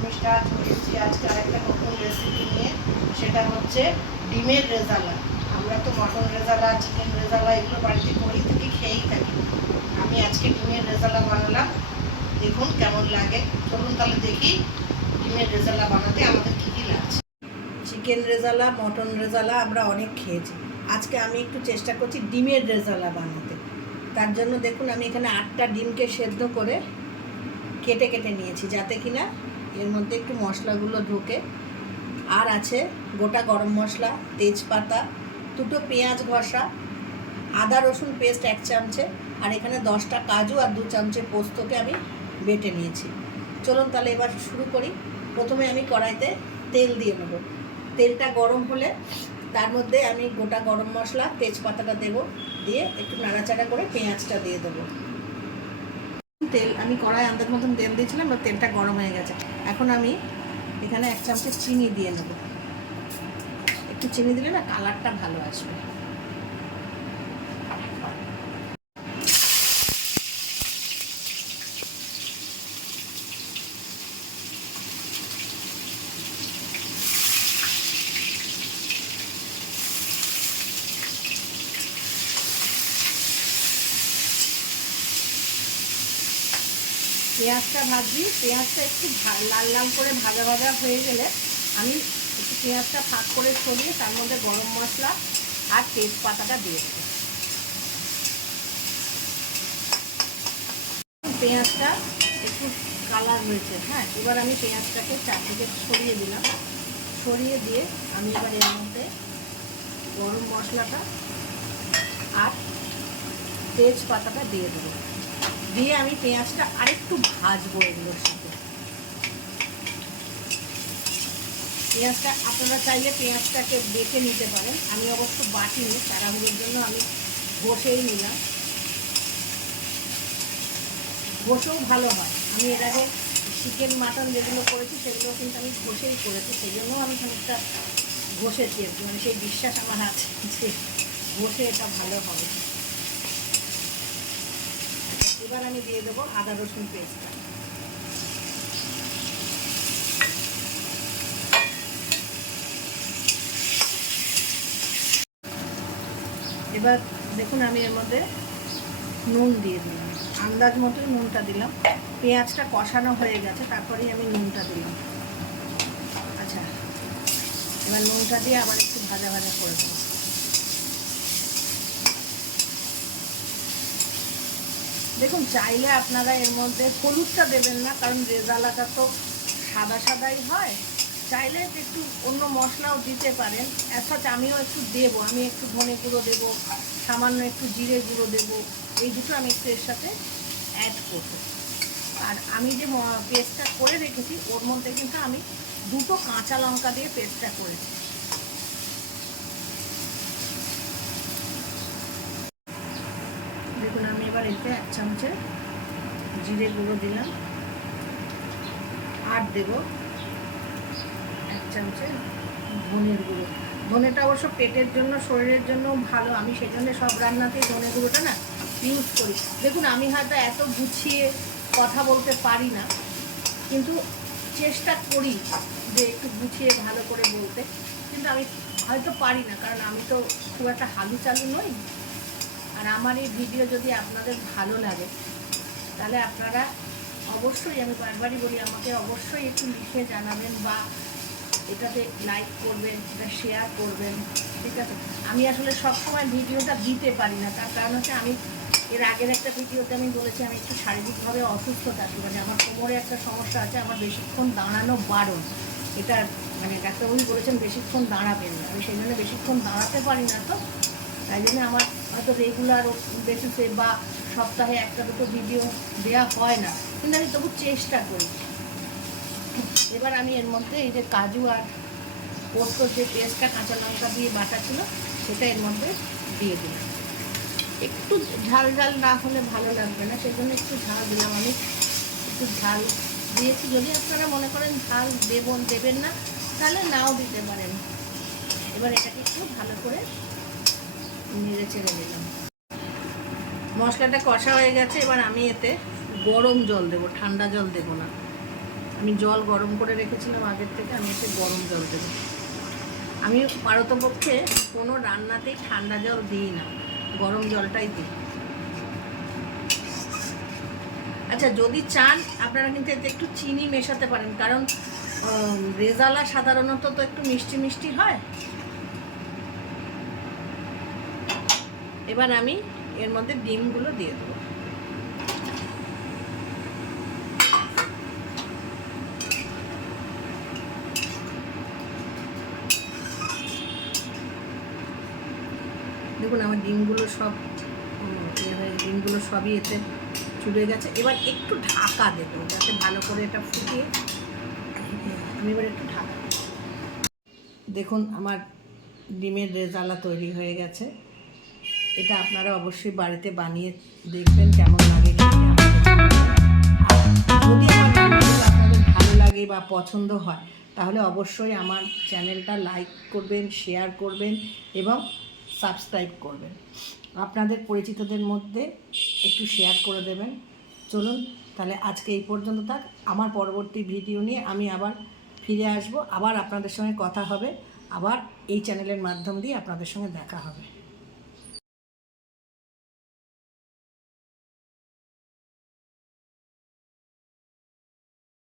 শর্মিষ্ঠা চলে এসেছি আজকে আরেকটা নতুন রেসিপি নিয়ে। সেটা হচ্ছে ডিমের রেজালা। আমরা তো মটন রেজালা, চিকেন রেজালা এগুলো বাড়িতে করেই থাকি, খেয়েই থাকি। আমি আজকে ডিমের রেজালা বানালাম, দেখুন কেমন লাগে। চলুন তাহলে দেখি ডিমের রেজালা বানাতে আমাদের কী কী লাগছে। চিকেন রেজালা, মটন রেজালা আমরা অনেক খেয়েছি। আজকে আমি একটু চেষ্টা করছি ডিমের রেজালা বানাতে। তার জন্য দেখুন আমি এখানে 8টা ডিমকে সেদ্ধ করে কেটে কেটে নিয়েছি, যাতে কিনা এর মধ্যে একটু মশলাগুলো ঢোকে। আর আছে গোটা গরম মশলা, তেজপাতা, 2টো পেঁয়াজ ঘষা, আদা রসুন পেস্ট 1 চামচে, আর এখানে 10টা কাজু আর 2 চামচে পোস্তকে আমি বেটে নিয়েছি। চলুন তাহলে এবার শুরু করি। প্রথমে আমি কড়াইতে তেল দিয়ে নেব। তেলটা গরম হলে তার মধ্যে আমি গোটা গরম মশলা, তেজপাতাটা দেব, দিয়ে একটু নাড়াচাড়া করে পেঁয়াজটা দিয়ে দেবো। তেল আমি কড়াই আন্দাজ মতন তেল দিয়েছিলাম, বা তেলটা গরম হয়ে গেছে। এখন আমি এখানে 1 চামচে চিনি দিয়ে নেব। একটু চিনি দিলে না কালারটা ভালো আসবে। পেঁয়াজটা ভাজি, পেঁয়াজটা একটু লাল লাল করে ভাজা ভাজা হয়ে গেলে আমি একটু পেঁয়াজটা ফাঁক করে সরিয়ে তার মধ্যে গরম মশলা আর তেজপাতাটা দিয়েছি। পেঁয়াজটা একটু কালার হয়েছে, হ্যাঁ। এবার আমি পেঁয়াজটাকে চারদিকে সরিয়ে দিলাম। সরিয়ে দিয়ে আমি এবার এর মধ্যে গরম মশলাটা আর তেজপাতাটা দিয়ে দেবো। দিয়ে আমি পেঁয়াজটা আরেকটু ভাজবো এগুলোর সাথে। পেঁয়াজটা আপনারা চাইলে পেঁয়াজটাকে বেটে নিতে পারেন, আমি অবশ্য বাটিনি, তাড়াহুড়োর জন্য আমি ঘষেই নিলাম। ঘষেও ভালো হয়। আমি এর আগে চিকেন মাটন যেগুলো করেছি সেগুলো কিন্তু আমি ঘষেই করেছি, সেই জন্য আমি খানিকটা ঘষেছি আর কি, মানে সেই বিশ্বাস আমার আছে যে ঘষে এটা ভালো হবে। এবার আমি দিয়ে দেবো আদা রসুন পেস্টটা। এবার দেখুন আমি এর মধ্যে নুন দিয়ে দিলাম, আন্দাজ মতো নুনটা দিলাম। পেঁয়াজটা কষানো হয়ে গেছে, তারপরেই আমি নুনটা দিলাম। আচ্ছা, এবার নুনটা দিয়ে আবার একটু ভাজা ভাজা করে দেবো। দেখুন চাইলে আপনারা এর মধ্যে হলুদটা দেবেন না, কারণ রেজালাটা তো সাদা সাদাই হয়। চাইলে একটু অন্য মশলাও দিতে পারেন। অর্থাৎ আমিও একটু দেবো, আমি একটু ধনে গুঁড়ো দেবো, সামান্য একটু জিরে গুঁড়ো দেবো, এই দুটো আমি একটু এর সাথে অ্যাড করবো। আর আমি যে পেস্টটা করে রেখেছি ওর মধ্যে কিন্তু আমি 2টো কাঁচা লঙ্কা দিয়ে পেস্টটা করেছি। দেখুন আমি এবার এতে 1 চামচে জিরে গুঁড়ো দিলাম, আর দেবো 1 চামচে ধনের গুঁড়ো। ধনেটা অবশ্য পেটের জন্য, শরীরের জন্য ভালো, আমি সেই জন্য সব রান্নাতেই ধনে গুঁড়োটা না ইউজ করি। দেখুন আমি হয়তো এত গুছিয়ে কথা বলতে পারি না, কিন্তু চেষ্টা করি যে একটু গুছিয়ে ভালো করে বলতে, কিন্তু আমি হয়তো পারি না, কারণ আমি তো খুব একটা হালু চালু নই। আর আমার এই ভিডিও যদি আপনাদের ভালো লাগে তাহলে আপনারা অবশ্যই, আমি বারবারই বলি, আমাকে অবশ্যই একটু লিখে জানাবেন, বা এটাতে লাইক করবেন, এটা শেয়ার করবেন, ঠিক আছে। আমি আসলে সবসময় ভিডিওটা দিতে পারি না, তার কারণ হচ্ছে আমি এর আগের একটা ভিডিওতে আমি বলেছি আমি একটু শারীরিকভাবে অসুস্থ থাকি, মানে আমার কোমরে একটা সমস্যা আছে, আমার বেশিক্ষণ দাঁড়ানো বারণ। এটা মানে ডাক্তারবাবু বলেছেন বেশিক্ষণ দাঁড়াবেন না, আমি সেই জন্য বেশিক্ষণ দাঁড়াতে পারি না। তো তাই জন্য আমার হয়তো রেগুলার বেসিসে বা সপ্তাহে 1টা 2টো ভিডিও দেওয়া হয় না, কিন্তু আমি তবু চেষ্টা করি। এবার আমি এর মধ্যে এই যে কাজু আর পোস্তর যে পেস্টটা কাঁচা লঙ্কা দিয়ে বাটা ছিল সেটা এর মধ্যে দিয়ে দিলাম। একটু ঝাল ঝাল না হলে ভালো লাগবে না, সেই জন্য একটু ঝাল দিলাম। আমি একটু ঝাল দিয়েছি, যদি আপনারা মনে করেন ঝাল দেবেন না তাহলে নাও দিতে পারেন। এবার এটাকে একটু ভালো করে নেড়ে চেড়ে দিলাম। মশলাটা কষা হয়ে গেছে, এবার আমি এতে গরম জল দেবো, ঠান্ডা জল দেবো না। আমি জল গরম করে রেখেছিলাম আগের থেকে, আমি একটু গরম জল দেবো। আমি পারতপক্ষে কোনো রান্নাতেই ঠান্ডা জল দিই না, গরম জলটাই দিই। আচ্ছা, যদি চান আপনারা কিন্তু এতে একটু চিনি মেশাতে পারেন, কারণ রেজালা সাধারণত তো একটু মিষ্টি মিষ্টি হয়। এবার আমি এর মধ্যে ডিমগুলো দিয়ে দেবো। দেখুন আমার ডিমগুলো সব ডিমগুলো সবই এতে চুড়ে গেছে। এবার একটু ঢাকা দেবো যাতে ভালো করে এটা ফুটিয়ে, আমি এবার একটু ঢাকা দেবো। দেখুন আমার ডিমের রেজালা তৈরি হয়ে গেছে। এটা আপনারা অবশ্যই বাড়িতে বানিয়ে দেখবেন কেমন লাগে খেতে। আর যদি আমার রান্নাগুলো আপনাদের ভালো লাগে বা পছন্দ হয়, তাহলে অবশ্যই আমার চ্যানেলটা লাইক করবেন, শেয়ার করবেন এবং সাবস্ক্রাইব করবেন। আপনাদের পরিচিতদের মধ্যে একটু শেয়ার করে দেবেন। চলুন তাহলে আজকে এই পর্যন্ত থাক। আমার পরবর্তী ভিডিও নিয়ে আমি আবার ফিরে আসব, আবার আপনাদের সঙ্গে কথা হবে, আবার এই চ্যানেলের মাধ্যম দিয়ে আপনাদের সঙ্গে দেখা হবে।